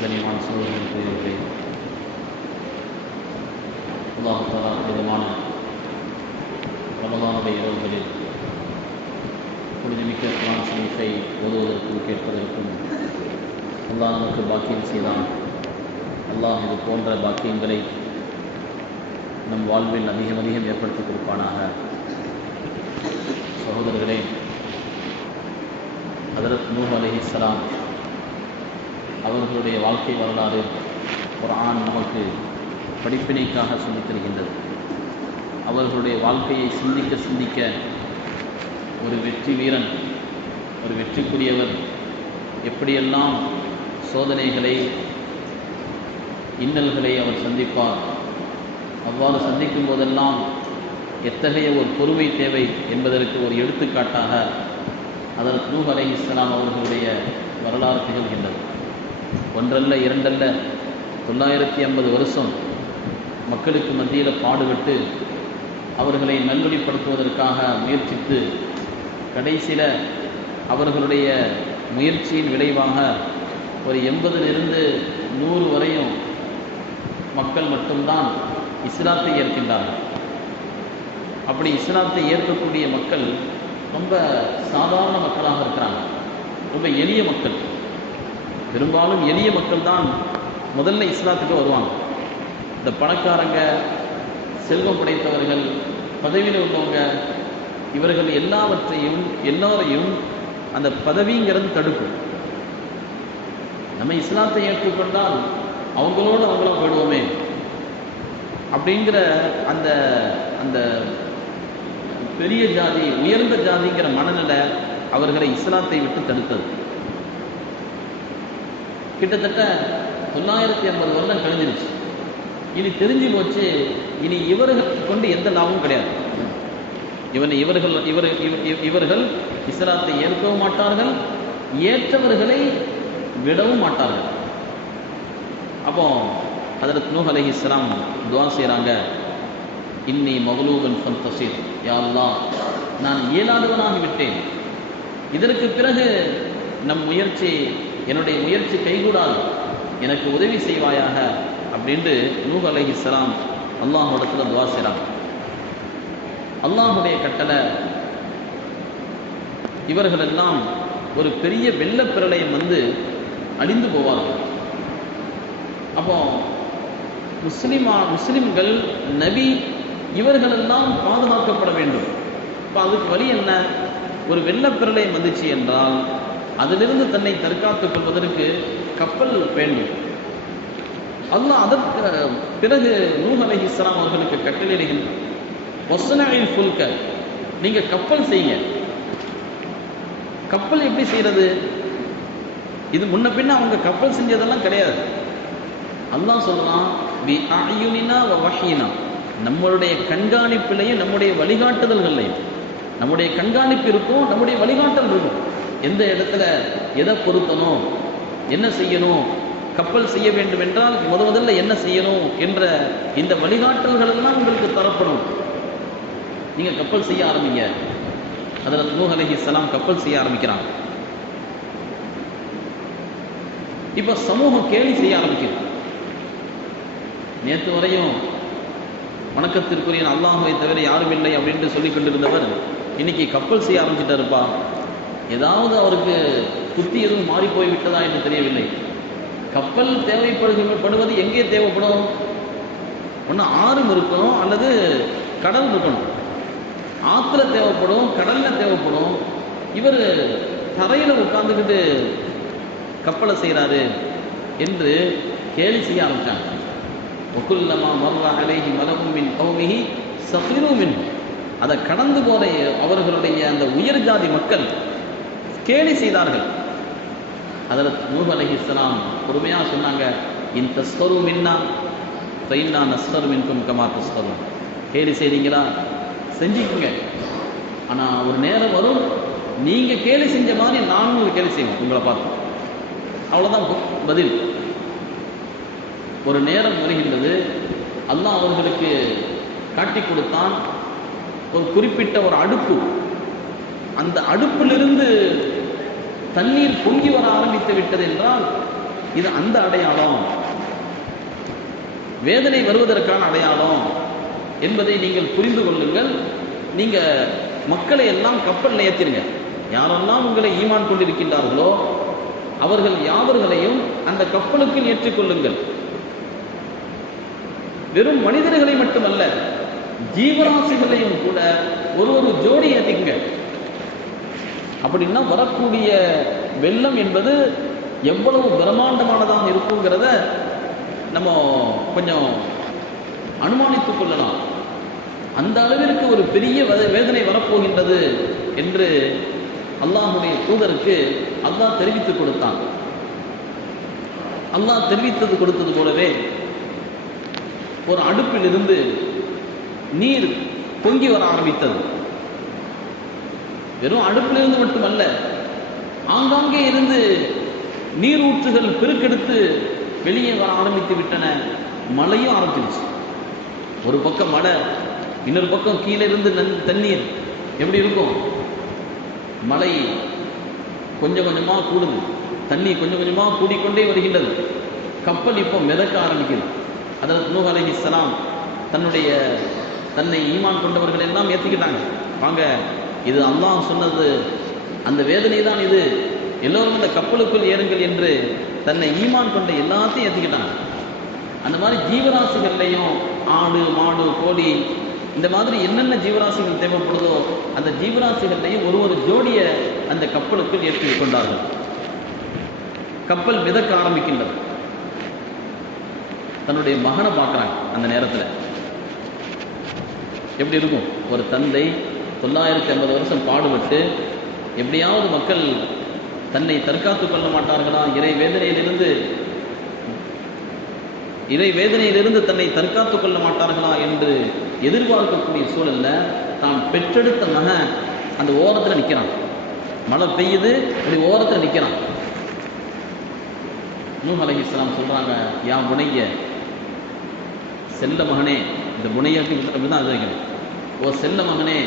கனிவான சோதனை பெரியவர்களே, அல்லாஹ் தஆலா புனிதமான ரமலானுடைய இரவுகளில் புனிதமிக்க குர்ஆன் ஷரீஃபை ஓதுவதற்கும் கேட்பதற்கும் அல்லாஹ் நமக்கு பாக்கியம் செய்தான். அல்லாஹ் இது போன்ற பாக்கியங்களை நம் வாழ்வில் அதிகம் அதிகம் ஏற்படுத்தி கொடுப்பானாக. சகோதரர்களே, ஹதரத் நூஹ் அலைஹிஸ்ஸலாம் அவர்களுடைய வாழ்க்கை வரலாறு குர்ஆன் நமக்கு படிப்பினைக்காக சொல்லித் தருகின்றது. அவர்களுடைய வாழ்க்கையை சிந்திக்க சிந்திக்க ஒரு வெற்றி வீரன், ஒரு வெற்றிக்குரியவர் எப்படியெல்லாம் சோதனைகளை, இன்னல்களை அவர் சந்திப்பார், அவ்வாறு சந்திக்கும் போதெல்லாம் எத்தகைய ஒரு பொறுமை தேவை என்பதற்கு ஒரு எடுத்துக்காட்டாக ஹதரத் நூஹ் அலைஹிஸ்ஸலாம் அவர்களுடைய வரலாறு திகழ்கின்றது. ஒன்றல்ல இரண்டல்ல 950 வருஷம் மக்களுக்கு மத்தியில் பாடுபட்டு அவர்களை நல்வழிப்படுத்துவதற்காக முயற்சித்து கடைசியில் அவர்களுடைய முயற்சியின் விளைவாக ஒரு 80லிருந்து 100 வரையும் மக்கள் மட்டும்தான் இஸ்லாத்தை ஏற்கின்றார்கள். அப்படி இஸ்லாத்தை ஏற்கக்கூடிய மக்கள் ரொம்ப சாதாரண மக்களாக இருக்கிறாங்க, ரொம்ப எளிய மக்கள். பெரும்பாலும் எளிய மக்கள் தான் முதல்ல இஸ்லாத்துக்கு வருவாங்க. இந்த பணக்காரங்க, செல்வம் படைத்தவர்கள், பதவியில் உள்ளவங்க, இவர்கள் எல்லாரையும் அந்த பதவிங்கிறது தடுக்கும். நம்ம இஸ்லாத்தை ஏற்றுக்கொண்டால் அவங்களாம் போயிடுவோமே அப்படிங்கிற அந்த அந்த பெரிய ஜாதி, உயர்ந்த ஜாதிங்கிற மனநிலை அவர்களை இஸ்லாத்தை விட்டு தடுத்தது. கிட்டத்தட்ட 950 வருடம் கழிஞ்சிருச்சு. இனி தெரிஞ்சு போச்சு, இனி இவர்கள் கொண்டு எந்த லாபமும் கிடையாது. இவர்கள் இஸ்லாத்தை ஏற்கவும் மாட்டார்கள், ஏற்றவர்களை விடவும் மாட்டார்கள். அப்போ ஹதரத் நூஹ் அலைஹிஸ்ஸலாம் துஆ செய்கிறாங்க, இன்னி மக்லூபன் ஃபந்தஸிர், யா அல்லாஹ், நான் இயலாதவனாகி விட்டேன், இதற்கு பிறகு என்னுடைய முயற்சி கைகூடாது, எனக்கு உதவி செய்வாயாக அப்படின்ட்டு நூஹ் அலைஹிஸ்ஸலாம் அல்லாஹ்விடத்துல துஆ செய்கிறாங்க. அல்லாஹுடைய கட்டளை, இவர்களெல்லாம் ஒரு பெரிய வெள்ளப்பிரளயம் வந்து அழிந்து போவார்கள். அப்போ முஸ்லிம்கள், நபி, இவர்களெல்லாம் பாதுகாக்கப்பட வேண்டும். இப்போ அதுக்கு வழி என்ன? ஒரு வெள்ளப்பிரளயம் வந்துச்சு என்றால் அதிலிருந்து தன்னை தற்காத்துக் கொள்வதற்கு கப்பல் வேண்டும். அல்லாஹ் அதற்கு பிறகு நூஹ் அலைஹிஸ்ஸலாம் அவர்களுக்கு கட்டளையிடுகின்றார், வஸ்னஇல் ஃபுல்க, நீங்க கப்பல் செய்யுங்க. கப்பல் எப்படி செய்யறது? இது முன்ன பின்ன அவங்க கப்பல் செஞ்சதெல்லாம் கிடையாது. அல்லாஹ் சொல்றான், பி அயுனினா வ வஹீனா, நம்மளுடைய கண்காணிப்பிலையும் நம்முடைய வழிகாட்டுதல்களையும். நம்முடைய கண்காணிப்பு இருக்கும், நம்முடைய வழிகாட்டல் இருக்கும். எந்த இடத்துல எதை பொருத்தணும், என்ன செய்யணும், கப்பல் செய்ய வேண்டும் என்றால் முதல்ல என்ன செய்யணும் என்ற இந்த வழிகாட்டல்கள் எல்லாம் உங்களுக்கு தரப்படும். நீங்க கப்பல் செய்ய ஆரம்பிங்க. ஹதரத் நூஹ் அலைஹிஸ்ஸலாம் கப்பல் செய்ய ஆரம்பிக்கிறாங்க. இப்ப சமூகம் கேலி செய்ய ஆரம்பிக்குது. நேற்று வரையும் வணக்கத்திற்குரிய அல்லாஹ்வை தவிர யாரும் இல்லை அப்படின்ட்டு சொல்லி கொண்டிருந்தவர் இன்னைக்கு கப்பல் செய்ய ஆரம்பிச்சிட்டாருப்பா. ஏதாவது அவருக்கு புத்தி எதுவும் மாறி போய் விட்டதா என்று தெரியவில்லை. கப்பல் தேவைப்படுவது எங்கே தேவைப்படும்? ஒன்று ஆறும் இருக்கணும் அல்லது கடல் இருக்கணும். ஆற்றுல தேவைப்படும், கடல்ல தேவைப்படும். இவர் தரையில் உட்கார்ந்துக்கிட்டு கப்பலை செய்கிறாரு என்று கேலி செய்ய ஆரம்பிச்சாங்க. ஒக்குல்லமா மர்ரா அலைஹி மலவும் மின் கௌமிஹி ஸஃகிரு மின், அதை கடந்து போற அவர்களுடைய அந்த உயர் ஜாதி மக்கள் கேலி செய்தார்கள். ஹதரத் நூஹ் அலைஹிஸ்ஸலாம் பொறுமையா சொன்னாங்க, இன் தஸ்கரு மின்னா ஃபைன்னா நஸ்கரு மின்கும் கமா தஸ்கருன். கேலி செய்றீங்களா, செஞ்சுக்குங்க. ஆனா ஒரு நேரம் வரும், நீங்க கேலி செஞ்ச மாதிரி நானும் ஒரு கேலி செய்வோம் உங்களை பார்த்து. அவ்வளவுதான் பதில். ஒரு நேரம் வருகின்றது, அல்லாஹ் அவர்களுக்கு காட்டி கொடுத்தான் ஒரு குறிப்பிட்ட ஒரு அடுப்பு. அந்த அடுப்பிலிருந்து தண்ணீர் பொங்கி வர ஆரம்பித்து விட்டது என்றால் இது அந்த அடையாளம், வேதனை வருவதற்கான அடையாளம் என்பதை நீங்கள் புரிந்து கொள்ளுங்கள். நீங்க மக்களை எல்லாம் கப்பல் ஏற்றிருங்க. யாரெல்லாம் உங்களை ஈமான் கொண்டிருக்கின்றார்களோ அவர்கள் யாவர்களையும் அந்த கப்பலுக்கு ஏற்றிக்கொள்ளுங்கள். வெறும் மனிதர்களை மட்டுமல்ல, ஜீவராசிகளையும் கூட ஒரு ஜோடி ஏற்றிக்குங்க. அப்படின்னா வரக்கூடிய வெள்ளம் என்பது எவ்வளவு பிரம்மாண்டமானதாக இருக்குங்கிறத நம்ம கொஞ்சம் அனுமானித்துக் கொள்ளலாம். அந்த அளவிற்கு ஒரு பெரிய வேதனை வரப்போகின்றது என்று அல்லாஹுடைய தூதருக்கு அல்லாஹ் தெரிவித்துக் கொடுத்தான். அல்லாஹ் கொடுத்தது போலவே ஒரு அடுப்பில் இருந்து நீர் பொங்கி வர ஆரம்பித்தது. வெறும் அடுப்பிலிருந்து மட்டுமல்ல, ஆங்காங்கே இருந்து நீரூற்றுகள் பெருக்கெடுத்து வெளியே வர ஆரம்பித்து விட்டன. மழையும் ஆரம்பிச்சிருச்சு. ஒரு பக்கம் மழை, இன்னொரு பக்கம் கீழே இருந்து தண்ணீர். எப்படி இருக்கும்? மழை கொஞ்சம் கொஞ்சமா கூடுது, தண்ணி கொஞ்சம் கொஞ்சமா கூடிக்கொண்டே வருகின்றது. கப்பல் இப்போ மிதக்க ஆரம்பிக்குது. ஹஜ்ரத் நூஹ் அலைஹிஸ்ஸலாம் தன்னை ஈமான் கொண்டவர்கள் எல்லாம் ஏற்றிக்கிட்டாங்க. வாங்க, இது அல்லாஹ் சொன்னது, அந்த வேதனை தான் இது, எல்லோரும் இந்த கப்பலுக்குள் ஏறுங்கள் என்று தன்னை ஈமான் கொண்ட எல்லாத்தையும் ஏற்றிக்கிட்டாங்க. அந்த மாதிரி ஜீவராசிகள்லையும் ஆடு, மாடு, கோழி, இந்த மாதிரி என்னென்ன ஜீவராசிகள் தேவைப்படுதோ அந்த ஜீவராசிகள்லையும் ஒரு ஜோடியை அந்த கப்பலுக்குள் ஏற்றி கொண்டார்கள். கப்பல் மிதக்க ஆரம்பிக்கின்றது. தன்னுடைய மகனை பார்க்குறாங்க. அந்த நேரத்தில் எப்படி இருக்கும்? ஒரு தந்தை 950 வருஷம் பாடுபட்டு எப்படியாவது மக்கள் தன்னை தற்காத்துக் கொள்ள மாட்டார்களா, இறை வேதனையிலிருந்து தன்னை தற்காத்துக் கொள்ள மாட்டார்களா என்று எதிர்பார்க்கக்கூடிய சூழல்ல தான் பெற்றெடுத்த மகன் அந்த ஓரத்தில் நிற்கிறான். மழை பெய்யுது, அப்படி ஓரத்தில் நிற்கிறான். நூஹ் அலைஹிஸ்ஸலாம் சொல்றாங்க, யா புனைய, செல்ல மகனே, இந்த புனையாக்கு அப்படிதான் அது வைக்கணும். ஓ செல்ல மகனே,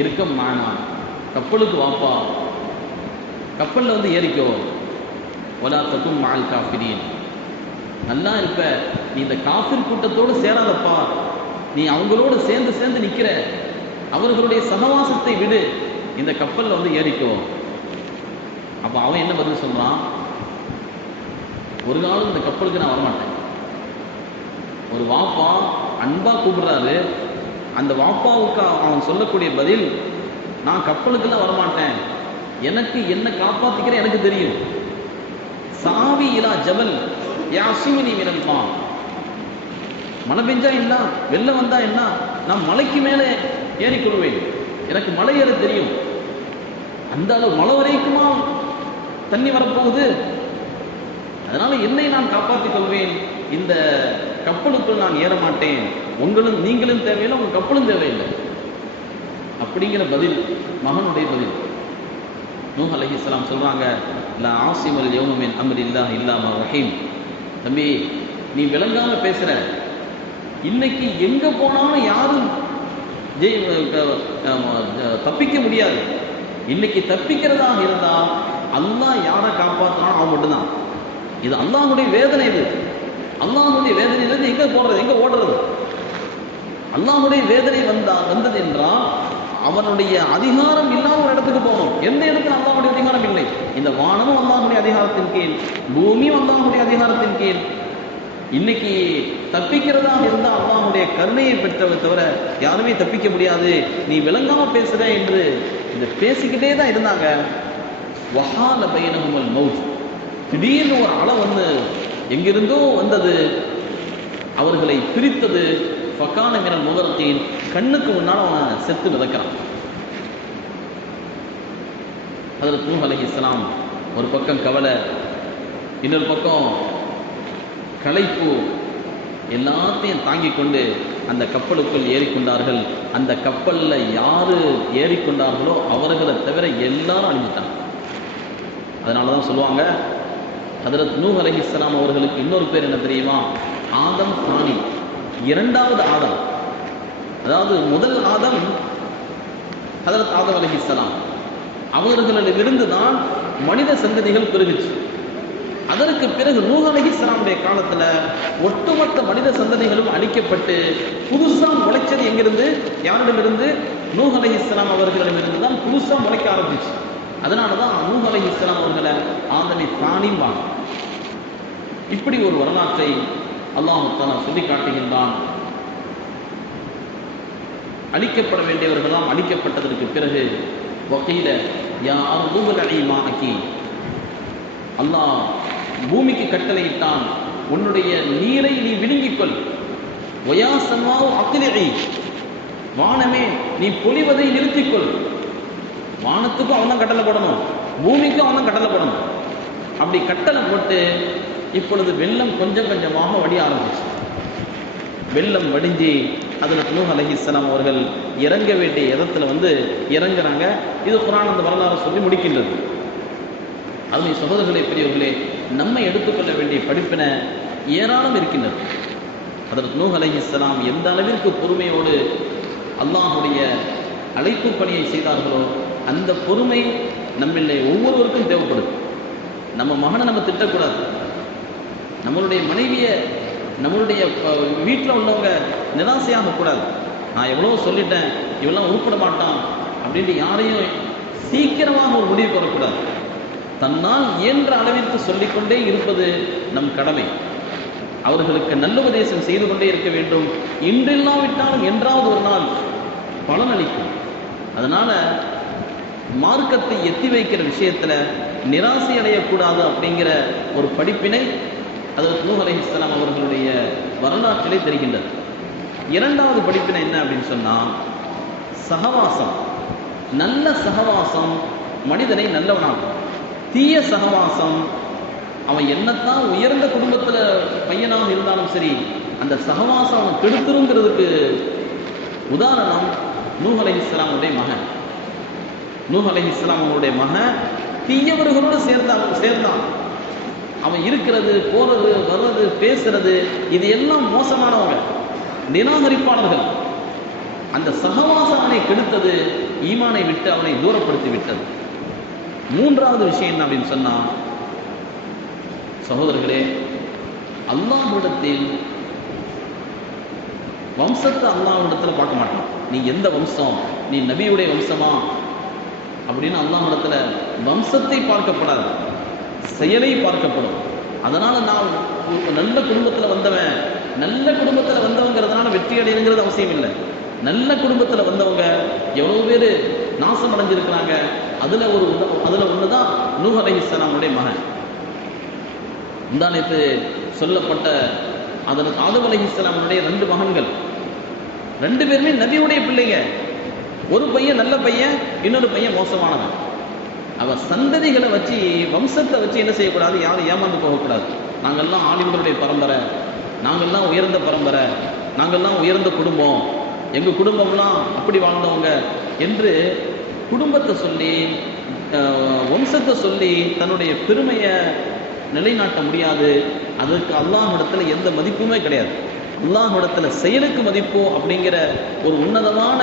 இருக்கம் மானா, கப்பலுக்கு வாப்பா, கப்பல்ல வந்து ஏறிக்கோ. வலா தகும் மஅல் காஃபிரீன், நல்லா இருப்ப, நீ இந்த காஃபிர் கூட்டத்தோடு சேராதப்பா, நீ அவங்களோடு சேர்ந்து நிற்கிற, அவர்களுடைய சகவாசத்தை விடு, இந்த கப்பல்ல வந்து ஏறிக்கோ. அப்ப அவன் என்ன பதில் சொல்றான்? ஒரு நாளும் இந்த கப்பலுக்கு நான் வரமாட்டேன். ஒரு வாப்பா அன்பா கூப்பிடுறாரு, அந்த வாப்பாவுக்கு அவன் சொல்லக்கூடிய பதில், நான் கப்பலுக்கெல்லாம் வரமாட்டேன், எனக்கு என்ன காப்பாத்திக்கிற எனக்கு தெரியும். சாவி இலா ஜபல் யாசிமினி மினல்மா, மழை பெஞ்சா என்ன, வெள்ளம் வந்தா என்ன, நான் மலைக்கு மேலே ஏறிக்கொள்வேன், எனக்கு மலை ஏற தெரியும். அந்த அளவு மலை வரைக்குமா தண்ணி வரப்போகுது, அதனால என்னை நான் காப்பாற்றிக் கொள்வேன், இந்த கப்பலுக்குள் நான் ஏற மாட்டேன், நீங்களும் தேவையில்லை, உங்க கப்பலும் தேவையில்லை. அப்படிங்கிற பதில் மகனுடைய பதில். நூஹ் அலைஹிஸ்ஸலாம் சொல்றாங்க, லா ஆஸிமல் யௌம மின் அம்ரில்லாஹி இல்லா மா ரஹீம். தம்பி, நீ விளங்காம பேசுற, இன்னைக்கு எங்க போனாலும் யாரும் தப்பிக்க முடியாது. இன்னைக்கு தப்பிக்கிறதாக இருந்தா அல்லாஹ் யாரை காப்பாற்றினாலும் அவன் மட்டும்தான். இது அல்லாஹ்வுடைய வேதனை. இது அல்லாஹ்வுடைய வேதனையிலிருந்து எங்க போடுறது, எங்க ஓடுறது? அல்லாஹ்வுடைய வேதனை வந்தது என்றால் அவனுடைய அதிகாரம் இல்லாத ஒரு இடத்துக்கு போகணும். எந்த இடத்துல அல்லாஹ்வுடைய அதிகாரம் இல்லை. இந்த வானமும் அல்லாஹ்வுடைய அதிகாரத்தின் கீழ், பூமியும் அல்லாஹ்வுடைய அதிகாரத்தின் கீழ். இன்னைக்கு தப்பிக்கிறதாக இருந்தால் அல்லாஹ்வுடைய கருணையை பெற்றவை தவிர யாருமே தப்பிக்க முடியாது. நீ விளங்காம பேசுற என்று இந்த பேசிக்கிட்டே தான் இருந்தாங்க. வஹால பைனஹுமல் மௌத், திடீர்னு ஒரு அலை வந்து எங்கிருந்தோ வந்தது, அவர்களை பிரித்தது. ஃபகான மினல் முகரத்தீன், கண்ணுக்கு முன்னால் அவன் செத்து மிதக்கிறான். ஹஜ்ரத் நூஹ் அலைஹிஸ்ஸலாம் ஒரு பக்கம் கவலை, இன்னொரு பக்கம் களைப்பு, எல்லாத்தையும் தாங்கிக் கொண்டு அந்த கப்பலுக்குள் ஏறிக்கொண்டார்கள். அந்த கப்பல்ல யாரு ஏறிக்கொண்டார்களோ அவர்களை தவிர எல்லாரும் அழிஞ்சிட்டாங்க. அதனாலதான் சொல்லுவாங்க, ஹஜ்ரத் நூஹ் அலைஹிஸ்ஸலாம் அவர்களுக்கு இன்னொரு பேர் என்ன தெரியுமா? ஆதம் சானி, இரண்டாவது ஆதம். அதாவது முதல் ஆதம் ஹஜ்ரத் ஆதம் அலைஹிஸ்ஸலாம், அவர்களிலிருந்து தான் மனித சந்ததிகள் பெருகுச்சு. அதற்கு பிறகு நூஹ் அலைஹிஸ்ஸலாமுடைய காலத்துல ஒட்டுமொத்த மனித சந்ததிகளும் அழிக்கப்பட்டு புதுசா முளைச்சது எங்கிருந்து? யாரிடமிருந்து? நூஹ் அலைஹிஸ்ஸலாம் அவர்களிடமிருந்து தான் புதுசா முளைக்க ஆரம்பிச்சு. அதனாலதான் நூஹ் அலைஹிஸ்ஸலாம் அவர்களை ஆதனை தானிம்பாங்க. இப்படி ஒரு வரலாற்றை அல்லாஹ் தஆலா சொல்லி காட்டுகின்றான். அழிக்கப்பட வேண்டியவர்களாம் அழிக்கப்பட்டதற்கு பிறகு வகீல யா அர்து பலஇ மாஅகி, அல்லாஹ் பூமிக்கு கட்டளையிட்டான், உன்னுடைய நீரை நீ விழுங்கிக்கொள். வயா சமாஉ அக்லிஇ, வானமே நீ பொழிவதை நிறுத்திக்கொள். வானத்துக்கும் அவன் தான் கட்டளை போடணும், பூமிக்கும் அவன் தான் கட்டளை போடணும். அப்படி கட்டளை போட்டு இப்பொழுது வெள்ளம் கொஞ்சம் கொஞ்சமாக வடிய ஆரம்பிச்சு. வெள்ளம் வடிஞ்சு அதில் நூஹ் அலைஹிஸ்ஸலாம் அவர்கள் இறங்க வேண்டிய இடத்துல இறங்குறாங்க. இது குர்ஆன் அந்த வரலாறு சொல்லி முடிக்கின்றது. அருமை சகோதரர்களே, பெரியவர்களே, நம்மை எடுத்துக்கொள்ள வேண்டிய படிப்பினை ஏராளம் இருக்கின்றது. அதற்கு நூஹ் அலைஹிஸ்ஸலாம் எந்த அளவிற்கு பொறுமையோடு அல்லாஹுடைய அழைப்பு பணியை செய்தார்களோ அந்த பொறுமை நம்மளே ஒவ்வொருவருக்கும் தேவைப்படுது. நம்ம மகனை நம்ம திட்டக்கூடாது, நம்மளுடைய மனைவியை, நம்மளுடைய வீட்டில் உள்ளவங்க நிராசையாகக்கூடாது. நான் எவ்வளோ சொல்லிட்டேன், இவெல்லாம் உருப்பட மாட்டான் அப்படின்ட்டு யாரையும் சீக்கிரமாக ஒரு முடிவு வரக்கூடாது. தன்னால் இயன்ற அளவிற்கு சொல்லிக்கொண்டே இருப்பது நம் கடமை. அவர்களுக்கு நல்ல உபதேசம் செய்து கொண்டே இருக்க வேண்டும். இன்றில்லாவிட்டாலும் என்றாவது ஒரு நாள் பலனளிக்கும். அதனால மார்க்கத்தை எத்தி வைக்கிற விஷயத்துல நிராசை அடையக்கூடாது அப்படிங்கிற ஒரு படிப்பினை அதற்கு நூஹ் அலைஹிஸ்ஸலாம் அவர்களுடைய வரலாற்றிலே தெரிகின்றது. இரண்டாவது படிப்பினை என்ன அப்படின்னு சொன்னா, சகவாசம். நல்ல சகவாசம் மனிதனை நல்லவனாகும். தீய சகவாசம் அவன் என்னத்தான் உயர்ந்த குடும்பத்துல பையனாக இருந்தாலும் சரி, அந்த சகவாசம் அவன் கெடுத்துருங்கிறதுக்கு உதாரணம் நூஹ் அலைஹிஸ்ஸலாமுடைய மகன். நூஹ் அலைஹிஸ்ஸலாம் அவனுடைய மகன் தீயவர்களோடு சேர்ந்தான். அவன் இருக்கிறது, போறது, வர்றது, பேசுறது, இது எல்லாம் மோசமானவங்க, நிராகரிப்பாளர்கள். அந்த சகவாசம் அவனை கெடுத்தது, ஈமானை விட்டு அவனை தூரப்படுத்தி விட்டது. மூன்றாவது விஷயம் என்ன அப்படின்னு சொன்னா, சகோதரர்களே, அல்லாஹ்விடத்தில் வம்சத்தை அல்லாஹ்விடத்துல பார்க்க மாட்டான். நீ எந்த வம்சம், நீ நபியுடைய வம்சமா அப்படின்னு அல்லாஹ்விடத்துல வம்சத்தை பார்க்கப்படாது, செயலை பார்க்கப்படும். அதனால நான் நல்ல குடும்பத்தில் வந்தவன், நல்ல குடும்பத்தில் வந்தவங்கிறதுனால வெற்றி அடையுங்கிறது அவசியம் இல்லை. நல்ல குடும்பத்தில் வந்தவங்க எவ்வளவு பேர் நாசம் அடைஞ்சிருக்கிறாங்க. அதுல ஒண்ணுதான் நூஹ் அலைஹிஸ்ஸலாமுடைய மகன். முந்தானேத்து சொல்லப்பட்ட அதற்கு ஆதம் அலைஹிஸ்ஸலாமுடைய 2 மகன்கள், 2 பேருமே நபியுடைய பிள்ளைங்க. ஒரு பையன் நல்ல பையன், இன்னொரு பையன் மோசமானவன். அவ சந்ததிகளை வச்சு, வம்சத்தை வச்சு என்ன செய்யக்கூடாது, யாரும் ஏமாந்து போகக்கூடாது. நாங்கள்லாம் ஆலிம்களுடைய பரம்பரை, நாங்கள்லாம் உயர்ந்த பரம்பரை, நாங்கள்லாம் உயர்ந்த குடும்பம், எங்கள் குடும்பம்லாம் அப்படி வாழ்ந்தவங்க என்று குடும்பத்தை சொல்லி, வம்சத்தை சொல்லி தன்னுடைய பெருமையை நிலைநாட்ட முடியாது. அதற்கு அல்லாஹ்விடத்துல எந்த மதிப்புமே கிடையாது. அல்லாஹ்விடத்துல செயலுக்கு மதிப்போ அப்படிங்கிற ஒரு உன்னதமான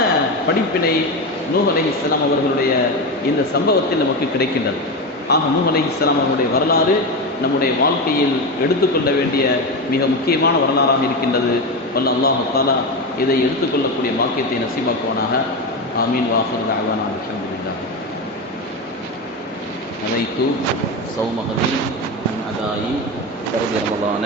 படிப்பினை நூஹ் அலைஹிஸ்ஸலாம் அவர்களுடைய இந்த சம்பவத்தில் நமக்கு கிடைக்கின்றது. ஆக நூஹ் அலைஹிஸ்ஸலாம் அவர்களுடைய வரலாறு நம்முடைய வாழ்க்கையில் எடுத்துக்கொள்ள வேண்டிய மிக முக்கியமான வரலாறாக இருக்கின்றது. வல்ல அல்லாஹ் தஆலா இதை எடுத்துக்கொள்ளக்கூடிய பாக்கியத்தை நசீபாக்குவானாக. ஆமீன். வாஹிர் தஅவானா அல்ஹம்துலில்லாஹ். அலைத்து சௌமஹதி அன் அதாயி ஃபர்து ரமலான